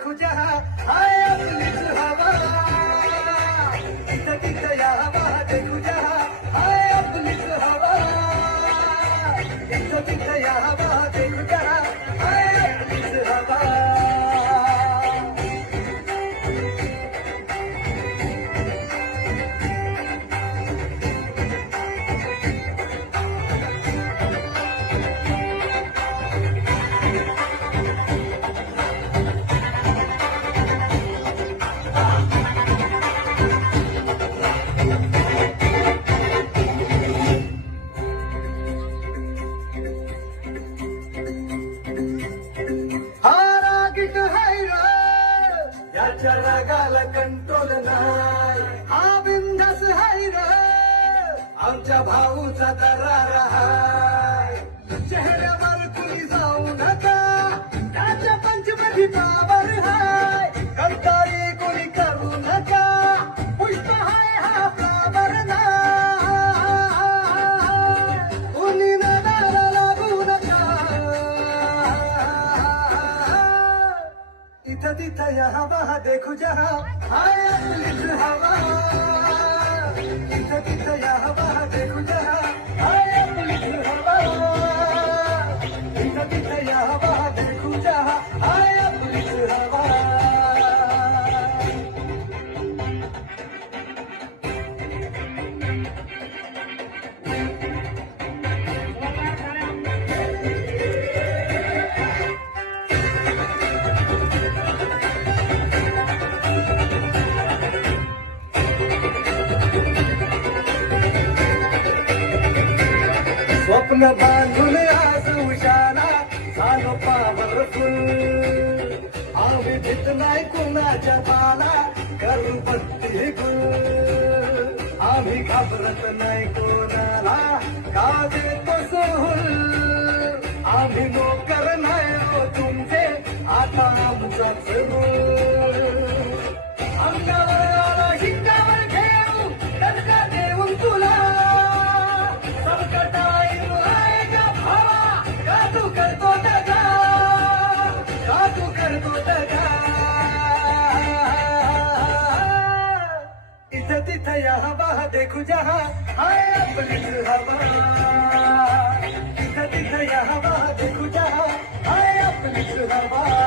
देखू जहाँ हाय अपनी हवा इधर तिथं या हवा देखू जहाँ हाय अपनी हवा इधर तिथं या हवा देखू जहाँ हाय अपनी हवा याच्या रागाला कंट्रोल नाही हा बिंदास हाय र आमच्या भाऊचा दरार हाय चेहऱ्यावर कुणी जाऊ नका त्याच्या पंचमधी पावर हाय कंटाळी कोणी करू नका पुष्प हाय हा फ्लावर नाही कोणी नादाला लागू नका इथं तिथं या हवा देखू जहाँ हाय अपनी हवा इथं तिथं या हवा देखू जहाँ हाय अपनी हवा इथं तिथं या हवा देखू जहाँ हाय अपनी हवा स्वप्न बांधून आज उशाला झालो पावरफुल आम्ही भीत नाही कुणाच्या बाला करू बत्ती गुल आम्ही घाबरत नाही कोणाला का देतो सोहल आम्ही नोकर नाही हो तुमचे आता आमचाच रोल अंगावर आला शिंगावर घेऊ दणका देऊन तुला इधर तिथं या हवा देखू जहाँ हाय अपनी हवा इधर तिथं या हवा देखू जहाँ हाय अपनी हवा